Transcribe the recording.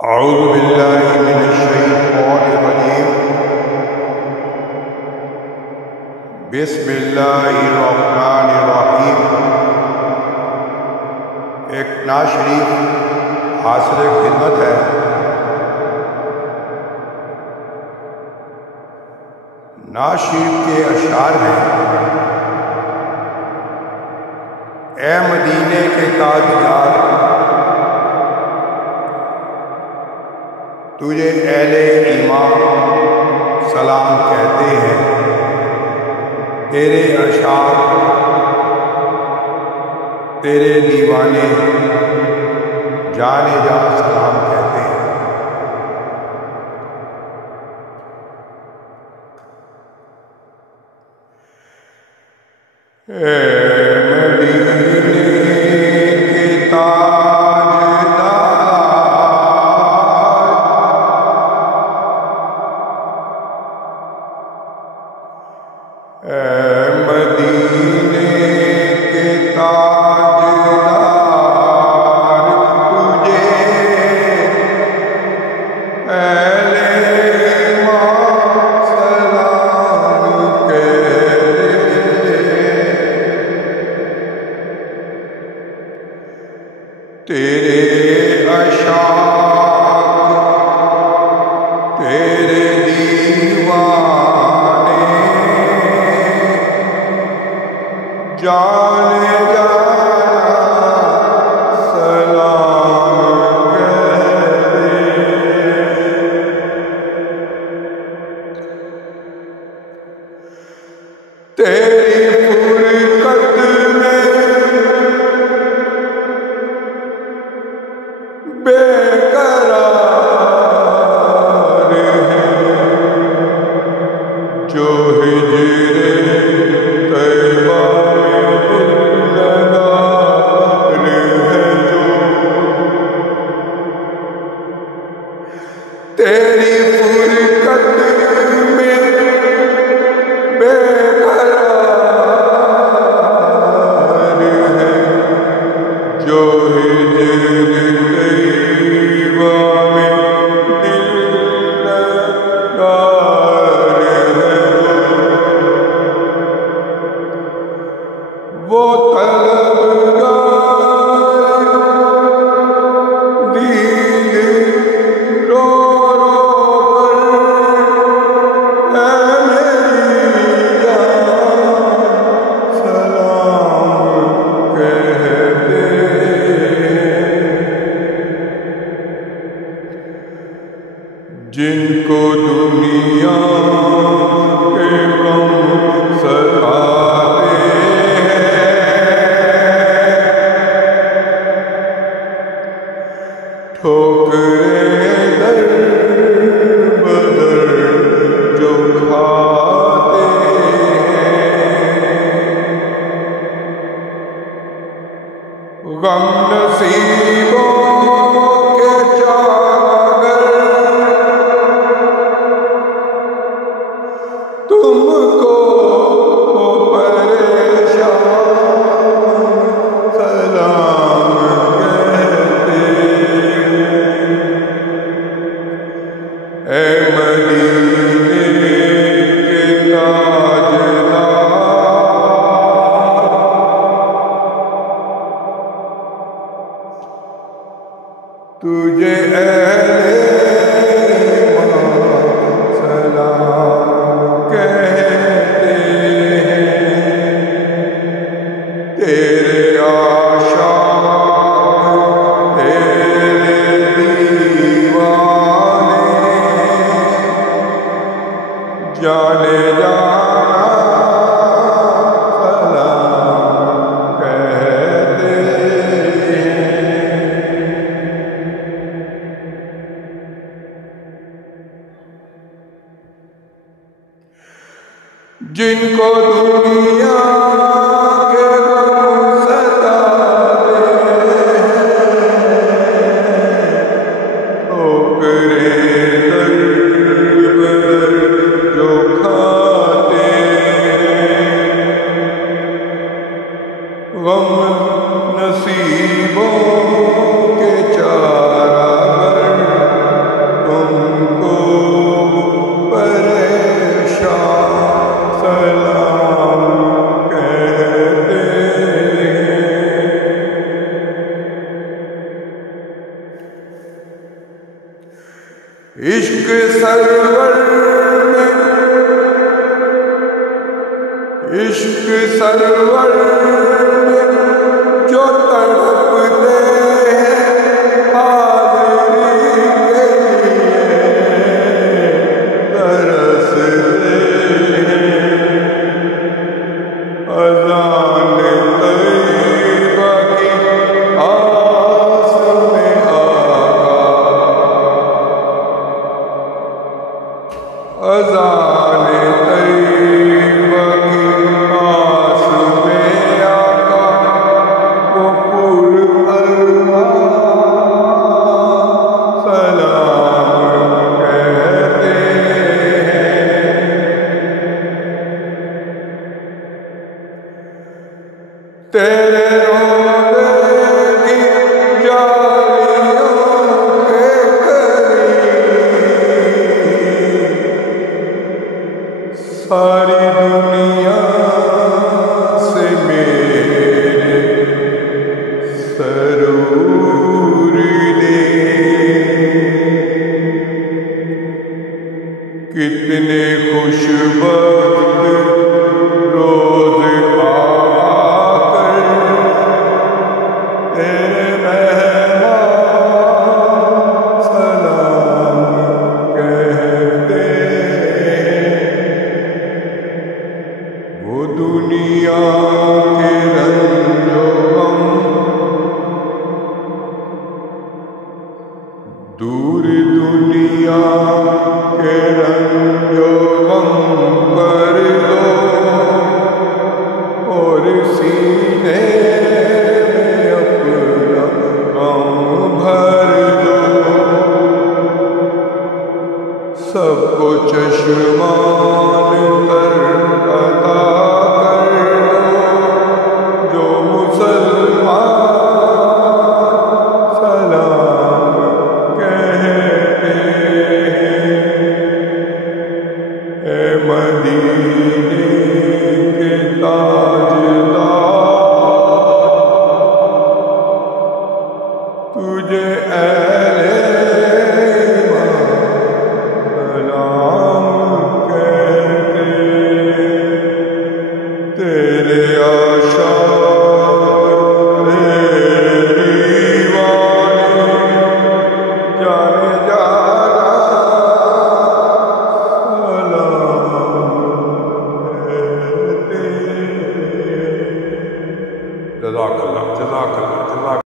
औज़ु बिल्लाहि मिनश्शैतानिर्रजीम। बिस्मिल्लाहिर्रहमानिर्रहीम। एक नात शरीफ हासिल खिदमत है। नात शरीफ के अशार हैं, ए मदीने के ताजदार, तुझे अहले ईमान सलाम कहते हैं। तेरे अशार तेरे दीवाने जाने जा सलाम कहते हैं। मदीने के मदीने के ताजदार, तुझे अहले ईमान सलाम कहते हैं। तेरे अशार तेरे दीवाने जाने जाना सलाम कहते। तेरी फुरकत में बेकरार है, जो हिजरे तैयबा में दिलदार है, जो तेरी फुरकत में बेकरार है, जो हिजरे तैयबा में दिलदार है, वो तलबगार दीद रो रो कर, ऐ मेरी जान सलाम कहते हैं। जिनको दुनिया के गम सताते ठोकरें दर बदर जो खाते हैं। गम नसीबों के चागर तुमको परेशान सलाम कहते हैं। ऐ मदीने के ताजदार, तुझे अहले ईमान सलाम कहते हैं। तेरे आशाक तेरे दीवाने जाने जाना सलाम कहते हैं। जिनको दुनिया के गम सताते हैं, ठोकरें दर बदर जो खाते हैं। गम नसीबों के चारागर इश्क सरवर में, इश्क सरवर में जो तड़पते हैं हाज़िरी के लिए तरसते हैं। अज़ान तैयबा की आस में आका, अज़ान तैयबा की आस में आका, वो पुरअरमान सलाम कहते हैं। तेरे रोज़े की जालियों के करीब सारी दुनिया से मेरे सरूर ने कितने खुशबख्त रोज़ आकर तेरे मेहमान सलाम कहते हैं। वो दुनिया के रंजो गम दूर, दुनिया के रंजो गम कर दो और सीने में अपना गम भर दो। सबको चश्मान कर अता कर दो जो मुसलमान सलाम कहते हैं। ए मदीने के ताजदार, तुझे अहले सलाम कहते हैं। तेरे आशाक, तेरे दीवाने जाने जाना सलाम कहते हैं। जज़ाकल्लाह, जज़ाकल्लाह, जज़ाकल्लाह।